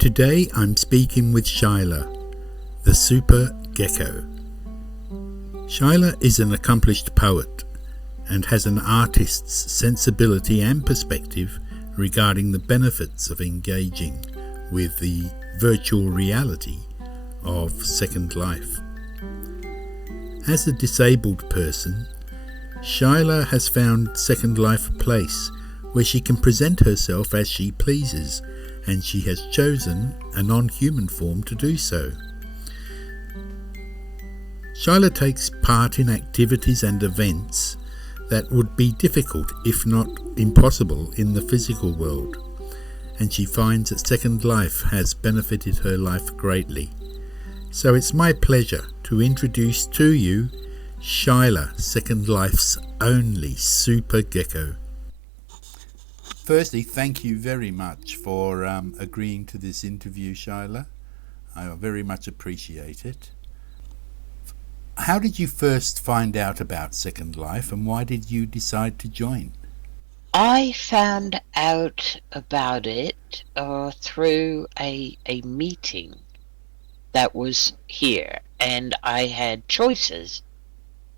Today I'm speaking with Shyla, the Super Gecko. Shyla is an accomplished poet and has an artist's sensibility and perspective regarding the benefits of engaging with the virtual reality of Second Life. As a disabled person, Shyla has found Second Life a place where she can present herself as she pleases, and she has chosen a non-human form to do so. Shyla takes part in activities and events that would be difficult, if not impossible, in the physical world, and she finds that Second Life has benefited her life greatly. So it's my pleasure to introduce to you Shyla, Second Life's only Super Gecko. Firstly, thank you very much for agreeing to this interview, Shyla. I very much appreciate it. How did you first find out about Second Life, and why did you decide to join? I found out about it through a meeting that was here, and I had choices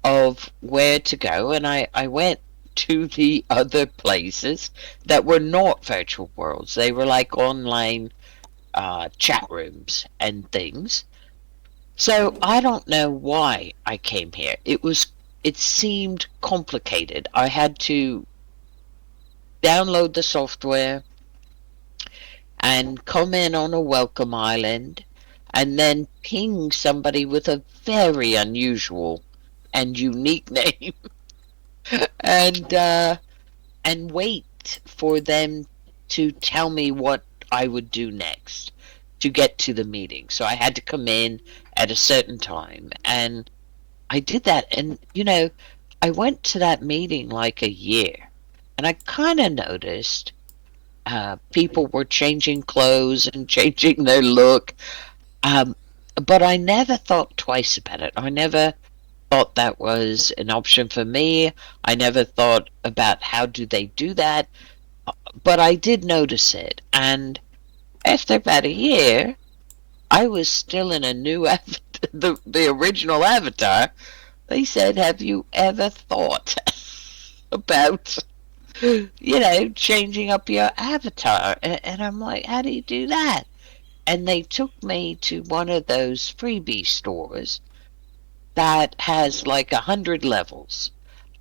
of where to go, and I went to the other places that were not virtual worlds. They were like online chat rooms and things. So I don't know why I came here. It seemed complicated. I had to download the software and come in on a welcome island and then ping somebody with a very unusual and unique name and wait for them to tell me what I would do next to get to the meeting. So I had to come in at a certain time, and I did that. And I went to that meeting like a year, and I kind of noticed people were changing clothes and changing their look. Um, but I never thought twice about it. I never thought that was an option for me. I never thought about how do they do that. But I did notice it. And after about a year, I was still in a new avatar, the original avatar. They said, "Have you ever thought about, changing up your avatar?" And I'm like, "How do you do that?" And they took me to one of those freebie stores that has like 100 levels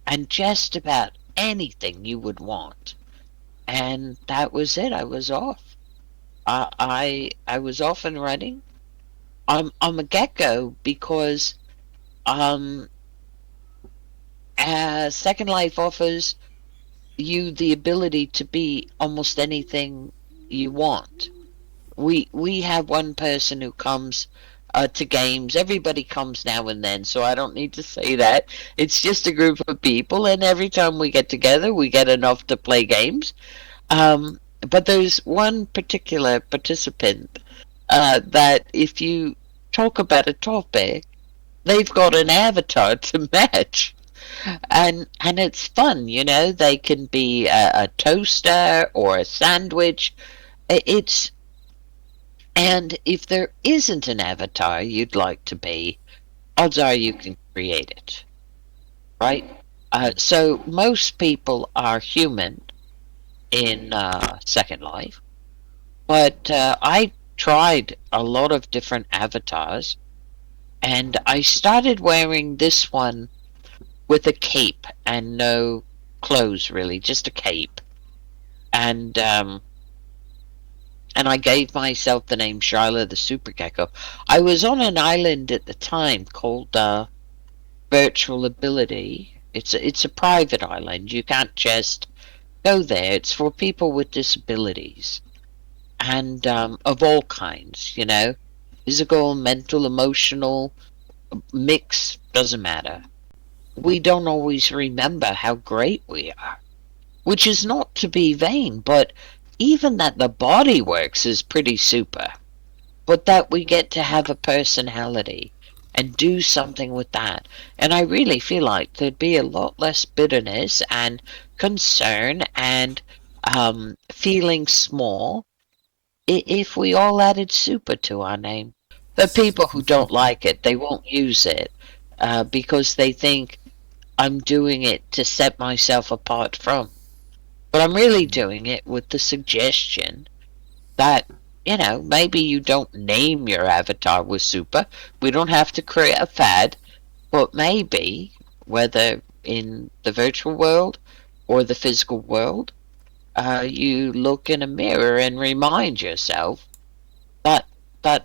and just about anything you would want. And that was it. I was off. I was off and running. I'm a gecko because um Second Life offers you the ability to be almost anything you want. We have one person who comes to games. Everybody comes now and then, so I don't need to say that. It's just a group of people, and every time we get together, we get enough to play games. But there's one particular participant that if you talk about a topic, they've got an avatar to match. And it's fun, They can be a toaster or a sandwich. It's And if there isn't an avatar you'd like to be, odds are you can create it, right? So most people are human in Second Life, but I tried a lot of different avatars, and I started wearing this one with a cape and no clothes, really, just a cape. And I gave myself the name Shyla the Super Gecko. I was on an island at the time called Virtual Ability. It's a private island. You can't just go there. It's for people with disabilities and of all kinds. Physical, mental, emotional, mix, doesn't matter. We don't always remember how great we are, which is not to be vain, but even that the body works is pretty super. But that we get to have a personality and do something with that. And I really feel like there'd be a lot less bitterness and concern and feeling small if we all added super to our name. The people who don't like it, they won't use it because they think I'm doing it to set myself apart from. But I'm really doing it with the suggestion that, maybe you don't name your avatar with super. We don't have to create a fad, but maybe, whether in the virtual world or the physical world, you look in a mirror and remind yourself that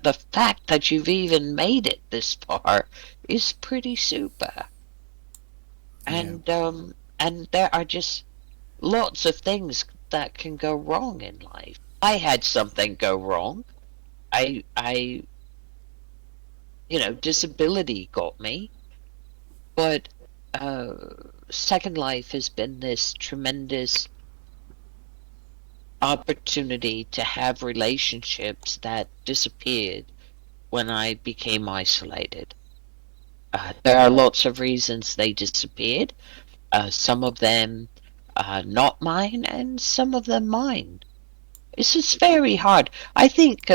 the fact that you've even made it this far is pretty super. Yeah, And there are just lots of things that can go wrong in life. I had something go wrong. I disability got me, but uh Second Life has been this tremendous opportunity to have relationships that disappeared when I became isolated. There are lots of reasons they disappeared. Some of them not mine, and some of them mine. It's just very hard. I think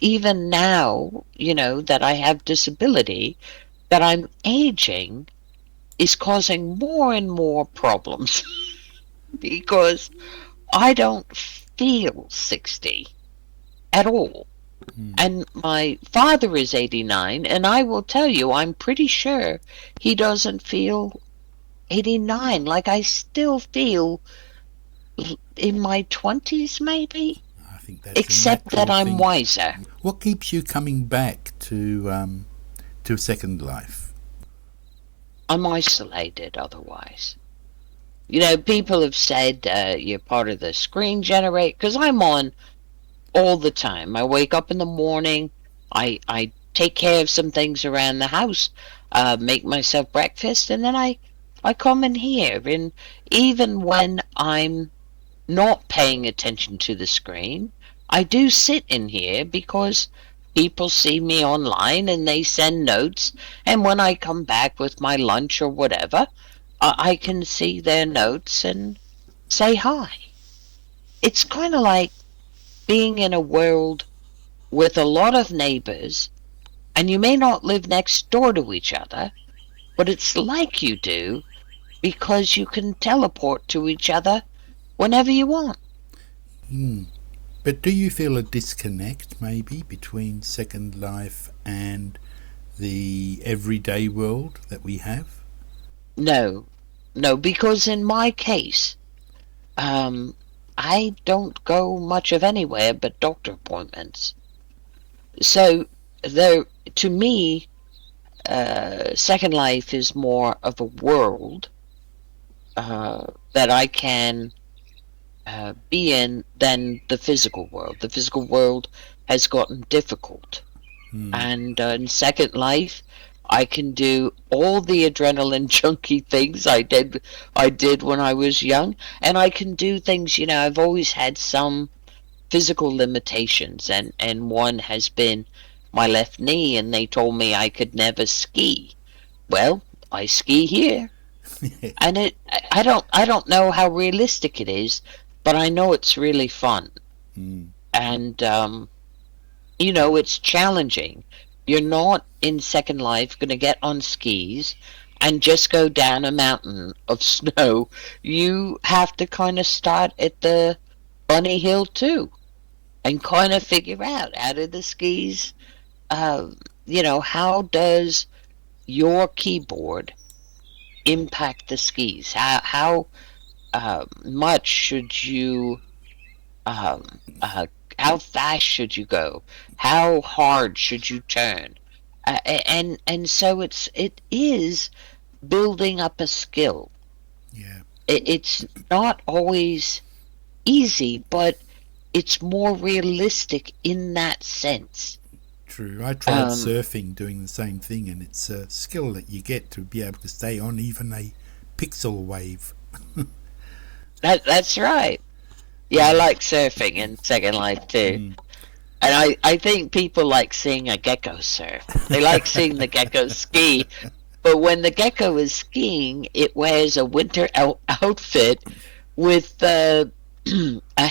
even now, that I have disability, that I'm aging, is causing more and more problems because I don't feel 60 at all. And my father is 89, and I will tell you, I'm pretty sure he doesn't feel 89. Like I still feel in my 20s, maybe, I think that's a except that natural I'm thing. wiser. What keeps you coming back to Second Life? I'm isolated otherwise. People have said you're part of the screen generate because I'm on all the time. I wake up in the morning, I take care of some things around the house, make myself breakfast, and then I come in here. And even when I'm not paying attention to the screen, I do sit in here because people see me online and they send notes. And when I come back with my lunch or whatever, I can see their notes and say hi. It's kind of like being in a world with a lot of neighbors, and you may not live next door to each other, but it's like you do because you can teleport to each other whenever you want. Hmm. But do you feel a disconnect maybe between Second Life and the everyday world that we have? No, no, because in my case, um, I don't go much of anywhere but doctor appointments. So there, to me, Second Life is more of a world that I can be in than the physical world. The physical world has gotten difficult, Hmm. and in Second Life, I can do all the adrenaline junkie things I did when I was young, and I can do things. I've always had some physical limitations, and one has been my left knee, and they told me I could never ski. Well, I ski here, and I don't know how realistic it is, but I know it's really fun, Hmm. and it's challenging. You're not in Second Life going to get on skis and just go down a mountain of snow. You have to kind of start at the bunny hill too and kind of figure out of the skis. Uh, how does your keyboard impact the skis? How much should you um, uh, how fast should you go? How hard should you turn? And so it is building up a skill. Yeah, It's not always easy, but it's more realistic in that sense. true. I tried Um, surfing doing the same thing, and it's a skill that you get to be able to stay on even a pixel wave. that's right. Yeah, I Yeah. like surfing in Second Life too. Mm. And I think people like seeing a gecko surf. They like seeing the gecko ski. But when the gecko is skiing, it wears a winter outfit with a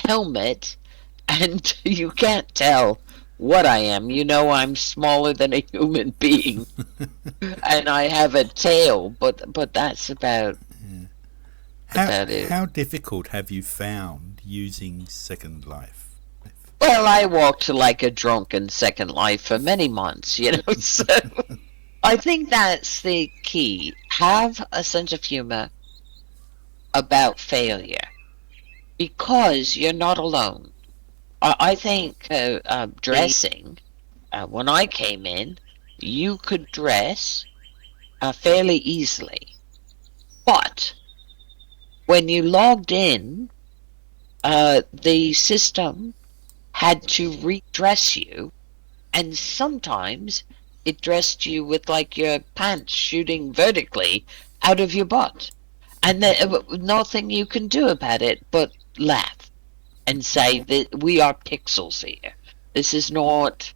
helmet and you can't tell what I am. You know, I'm smaller than a human being, and I have a tail, but that's How about it. how difficult have you found using Second Life? Well, I walked like a drunken Second Life for many months, you know. So I think that's the key. Have a sense of humor about failure because you're not alone. I think dressing, when I came in, you could dress fairly easily. But when you logged in, the system had to redress you, and sometimes it dressed you with like your pants shooting vertically out of your butt. And there nothing you can do about it but laugh and say that we are pixels here. This is not,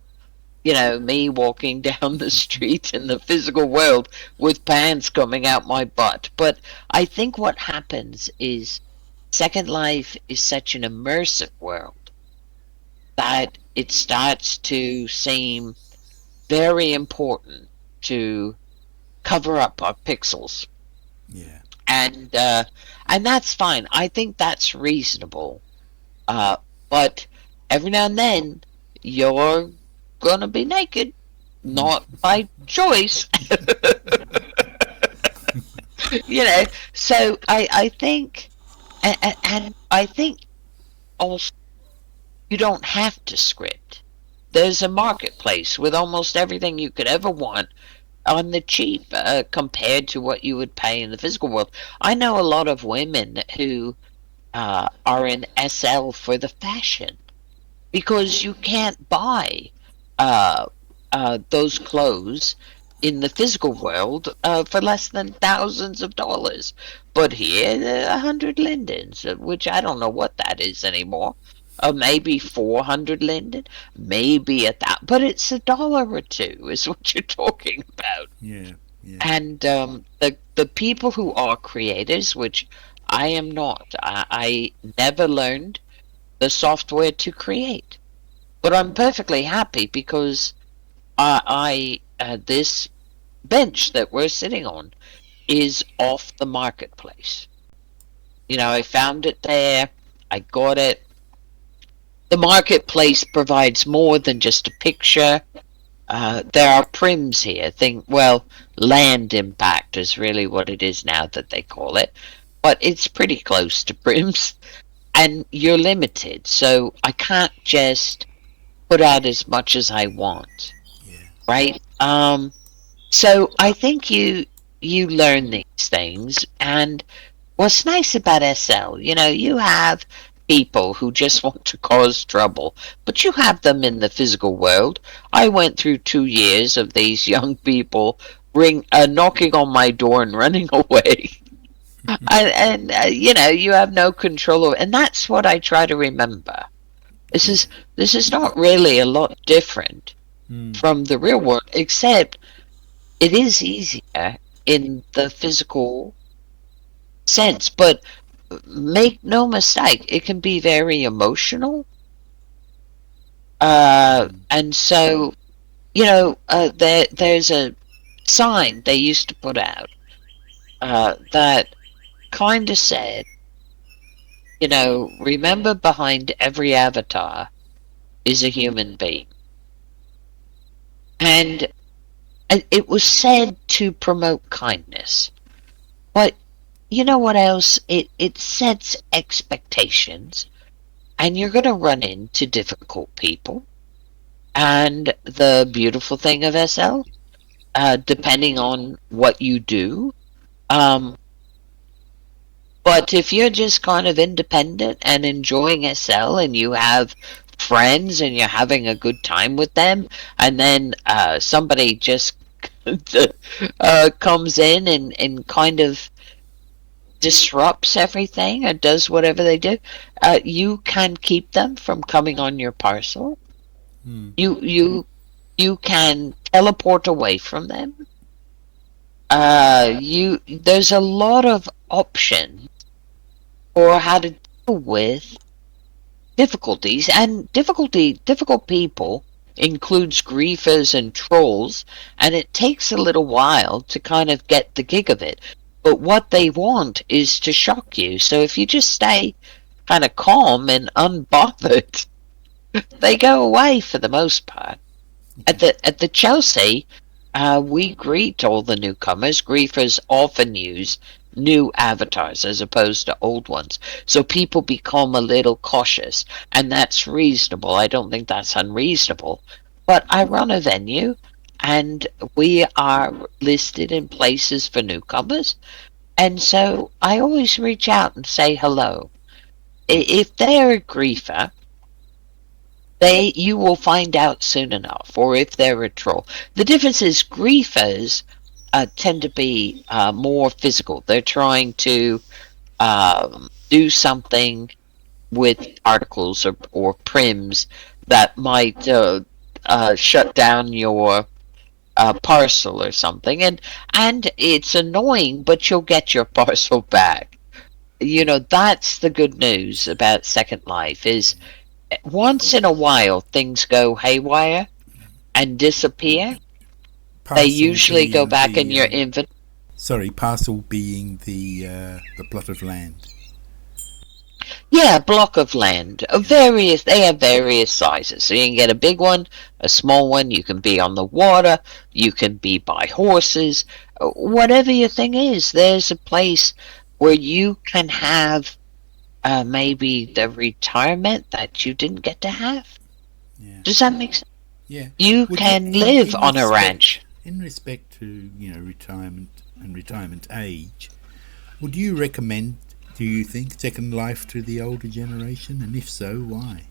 me walking down the street in the physical world with pants coming out my butt. But I think what happens is Second Life is such an immersive world that it starts to seem very important to cover up our pixels. Yeah. And and that's fine. I think that's reasonable. Uh, but every now and then you're gonna be naked, not by choice. So I think, and I think also you don't have to script. There's a marketplace with almost everything you could ever want on the cheap, compared to what you would pay in the physical world. I know a lot of women who are in SL for the fashion because you can't buy uh, those clothes in the physical world for less than thousands of dollars. But here, 100 lindens, which I don't know what that is anymore. Maybe 400 linden, maybe at that, but it's $1 or two is what you're talking about. Yeah. Yeah. And the people who are creators, which I am not, I never learned the software to create. But I'm perfectly happy because this bench that we're sitting on is off the marketplace. I found it there. I got it. The marketplace provides more than just a picture. There are prims here. Land impact is really what it is now that they call it, but it's pretty close to prims, and you're limited. So I can't just put out as much as I want, Yeah. right? So I think you learn these things, and what's nice about SL, you have people who just want to cause trouble, but you have them in the physical world. I went through 2 years of these young people knocking on my door and running away. And you have no control over, and that's what I try to remember. This Yeah. is this is not really a lot different Mm. from the real world, except it is easier in the physical sense. But make no mistake, it can be very emotional. And so, there's a sign they used to put out that kind of said, remember behind every avatar is a human being. And it was said to promote kindness. But you know what else? It sets expectations, and you're going to run into difficult people. And the beautiful thing of SL, depending on what you do, um, but if you're just kind of independent and enjoying SL and you have friends and you're having a good time with them, and then somebody just comes in and kind of disrupts everything or does whatever they do, you can keep them from coming on your parcel. Mm. You can teleport away from them. You There's a lot of options for how to deal with difficulties, and difficult people includes griefers and trolls, and it takes a little while to kind of get the gig of it. But what they want is to shock you. So if you just stay kind of calm and unbothered, they go away for the most part. At the Chelsea, we greet all the newcomers. Griefers often use new avatars as opposed to old ones, so people become a little cautious, and that's reasonable. I don't think that's unreasonable. But I run a venue, and we are listed in places for newcomers, and so I always reach out and say hello. If they're a griefer, they you will find out soon enough, or if they're a troll. The difference is griefers tend to be more physical. They're trying to do something with articles or prims that might shut down your parcel or something, and it's annoying, but you'll get your parcel back. You know, that's the good news about Second Life is once in a while things go haywire and disappear. They Parcel usually go being back in the your inventory. parcel being the plot of land. Yeah, block of land of various. They have various sizes, so you can get a big one, a small one. You can be on the water. You can be by horses. Whatever your thing is, there's a place where you can have maybe the retirement that you didn't get to have. Yeah, Does that make sense? yeah. You Would you, can live on a ranch. in respect to retirement and retirement age, would you recommend? Do you think Second Life to the older generation, and if so, why?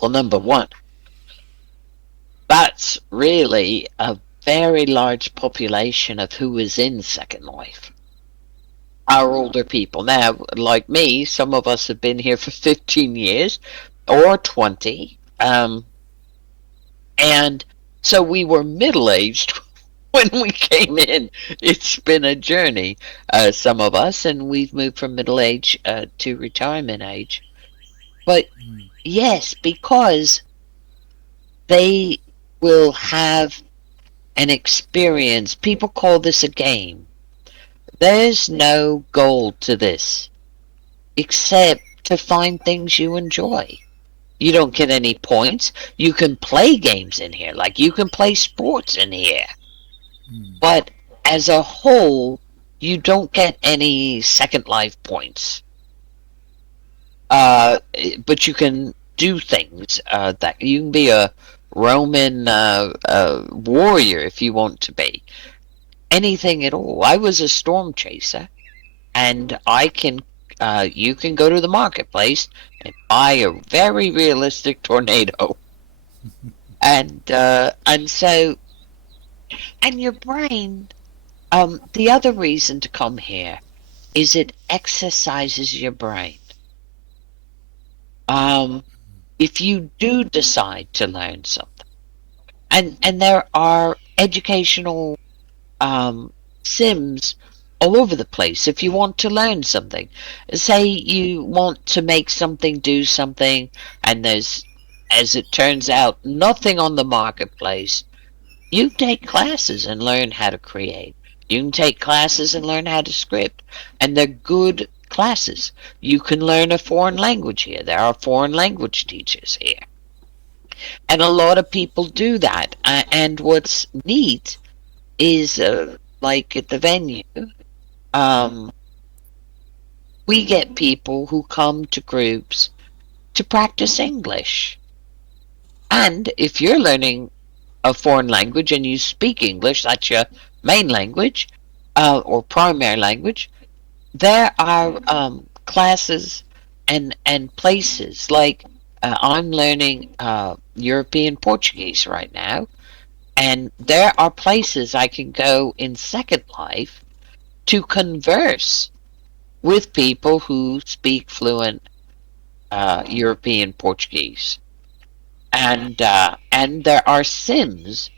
Well, number one, that's really a very large population of who is in Second Life. Our older people. Now, like me, some of us have been here for 15 years or 20. And so we were middle aged when we came in. It's been a journey, some of us, and we've moved from middle age to retirement age. But Mm. yes, because they will have an experience. People call this a game. There's no goal to this except to find things you enjoy. You don't get any points. You can play games in here, like you can play sports in here. Mm. But as a whole, you don't get any Second Life points. But you can do things that you can be a Roman warrior if you want to be. Anything at all. I was a storm chaser, and I can. You can go to the marketplace and buy a very realistic tornado, and so and your brain. The other reason to come here is it exercises your brain. Um, if you do decide to learn something, and there are educational sims all over the place. If you want to learn something, say you want to make something, do something, and there's, as it turns out, nothing on the marketplace, you take classes and learn how to create. You can take classes and learn how to script, and they're good classes. You can learn a foreign language here. There are foreign language teachers here. And a lot of people do that. And what's neat is like at the venue, um, we get people who come to groups to practice English. And if you're learning a foreign language and you speak English, that's your main language or primary language, there are classes and places like I'm learning European Portuguese right now, and there are places I can go in Second Life to converse with people who speak fluent European Portuguese, and there are Sims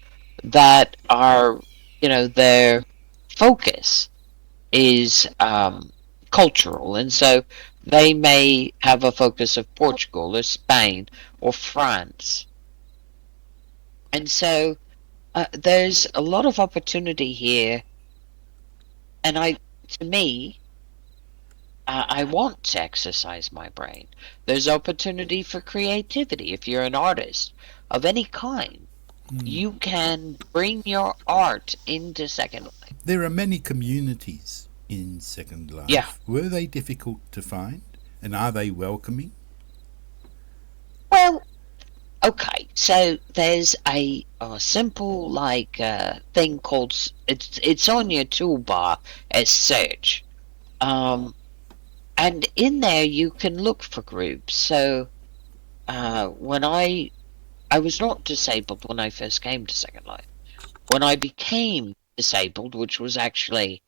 that are, their focus is cultural, and so They may have a focus of Portugal or Spain or France. And so there's a lot of opportunity here. And to me, I want to exercise my brain. There's opportunity for creativity. If you're an artist of any kind, you can bring your art into Second Life. There are many communities in Second Yeah. Life. Were they difficult to find? And are they welcoming? Well, okay. So there's a simple thing called it's on your toolbar as search. And in there you can look for groups. So when I was not disabled when I first came to Second Life. When I became disabled, which was actually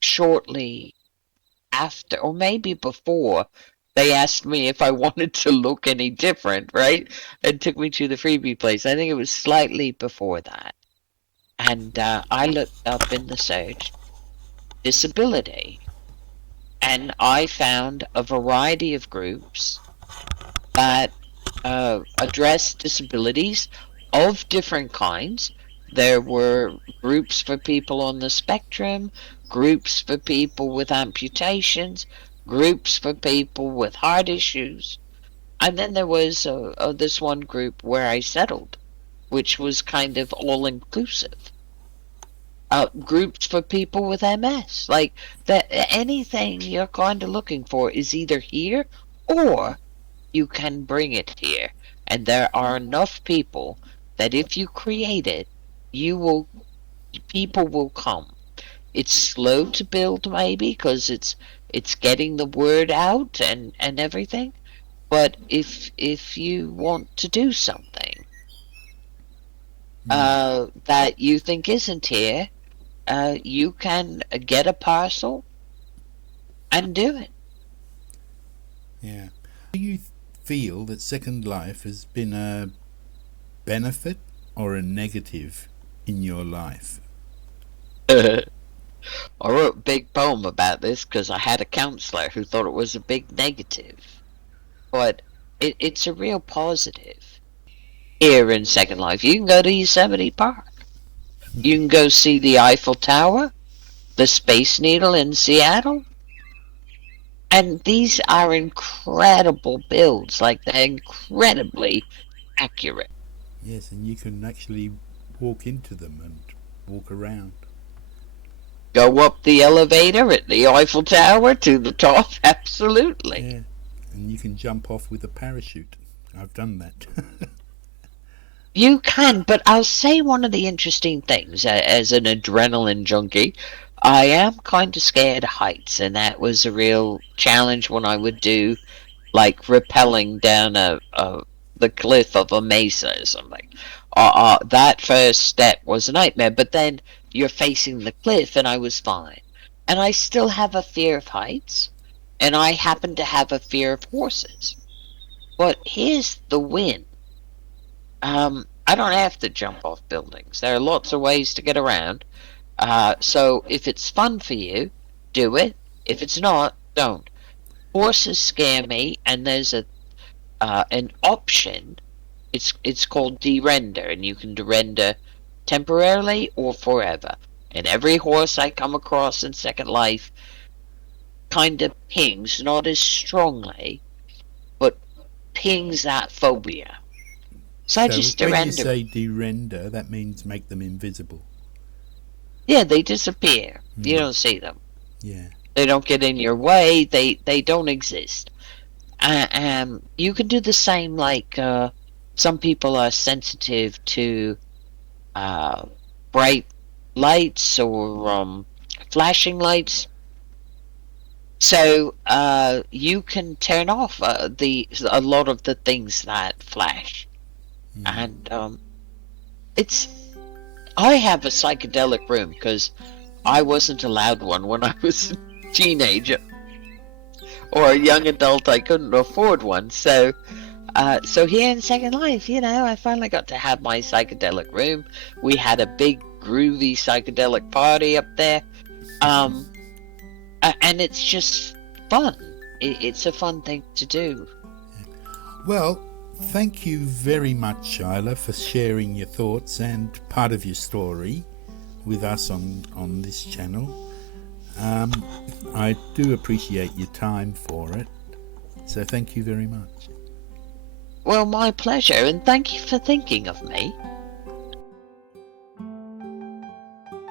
shortly after, or maybe before, they asked me if I wanted to look any different, right? And took me to the freebie place. I think it was slightly before that. And I looked up in the search disability, and I found a variety of groups that address disabilities of different kinds. There were groups for people on the spectrum, groups for people with amputations, groups for people with heart issues. And then there was this one group where I settled, which was kind of all inclusive. Groups for people with MS. Like that, anything you're kind of looking for is either here or you can bring it here. And there are enough people that if you create it, people will come. It's slow to build maybe because it's getting the word out and everything. But if you want to do something that you think isn't here, you can get a parcel and do it. Yeah. Do you feel that Second Life has been a benefit or a negative in your life? I wrote a big poem about this because I had a counselor who thought it was a big negative, but it's a real positive. Here in Second Life, you can go to Yosemite Park. You can go see the Eiffel Tower, the Space Needle in Seattle, and these are incredible builds. Like they're incredibly accurate. Yes, and you can actually walk into them and walk around. Go up the elevator at the Eiffel Tower to the top, absolutely. Yeah, and you can jump off with a parachute. I've done that. You can, but I'll say one of the interesting things as an adrenaline junkie. I am kind of scared of heights, and that was a real challenge when I would do like rappelling down the cliff of a mesa or something. That first step was a nightmare, but then you're facing the cliff, and I was fine. And I still have a fear of heights, and I happen to have a fear of horses. But here's the win. I don't have to jump off buildings. There are lots of ways to get around. So if it's fun for you, do it. If it's not, don't. Horses scare me, and there's an option. It's called derender, and you can derender temporarily or forever. And every horse I come across in Second Life kind of pings, not as strongly, but pings that phobia. So I So just when you surrender. say derender, that means make them invisible. Yeah, they disappear. You don't see them. Yeah. They don't get in your way. They don't exist. You can do the same. Like some people are sensitive to bright lights or flashing lights. So you can turn off a lot of the things that flash, and it's. I have a psychedelic room because I wasn't allowed one when I was a teenager or a young adult. I couldn't afford one, so here in Second Life, I finally got to have my psychedelic room. We had a big groovy psychedelic party up there, and it's just fun. it's a fun thing to do. Well, thank you very much, Shyla, for sharing your thoughts and part of your story with us on this channel. I do appreciate your time for it, so thank you very much. Well, my pleasure, and thank you for thinking of me.